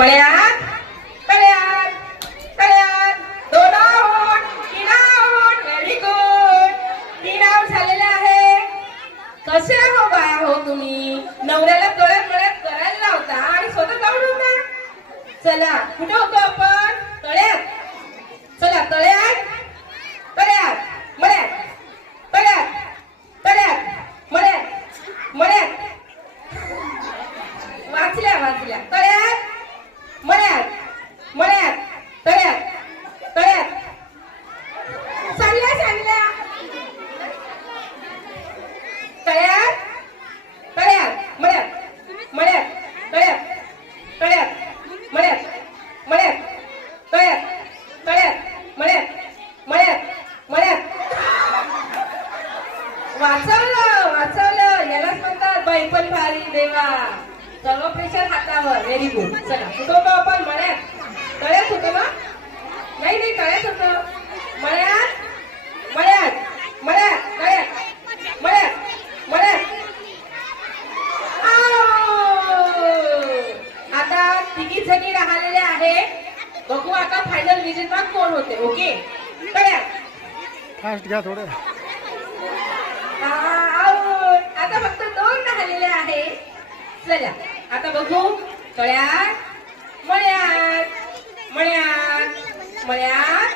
मळ्यात तळ्यात तळ्यात दोन आऊट तीन आऊट व्हेरी गुड. 3 आऊट झालेले आहे. कसे हो बाया हो तुम्ही नवऱ्याला तळ्यात मळ्यात करायला लावता आणि स्वतः आऊट होता. चला कुठे होतो आपण तळ्यात. चला तळ्यात तळ्यात मळ्यात तळ्यात तळ्यात मळ्यात मळ्यात वाचल्या वाचल्या तळ्यात मळ्यात मळ्यात तळ्यात तळ्यात सांगल्या सांगल्या तळ्यात तळ्यात मळ्यात मळ्यात तळ्यात तळ्यात मळ्यात मळ्यात तळ्यात तळ्यात मळ्यात मळ्यात मळ्यात. वाचवलं वाचवलं यालाच म्हणतात बाई पण भारी देवा. सर्व प्रेशर हातावर. Very good. चला कुठं होतो आपण मळ्यात तळ्यात होतो ना. नाही नाही तळ्यात होतो. मळ्यात मळ्यात मळ्यात तळ्यात मळ्यात मळ्यात. आता तिघी जणी राहिलेले आहे. बघू आता फायनल विजेता कोण होते. ओके तळ्यात फास्ट घ्या थोडं. आता फक्त 2 राहिलेले आहे. चला आता बघू तळ्यात मळ्यात मळ्यात मळ्यात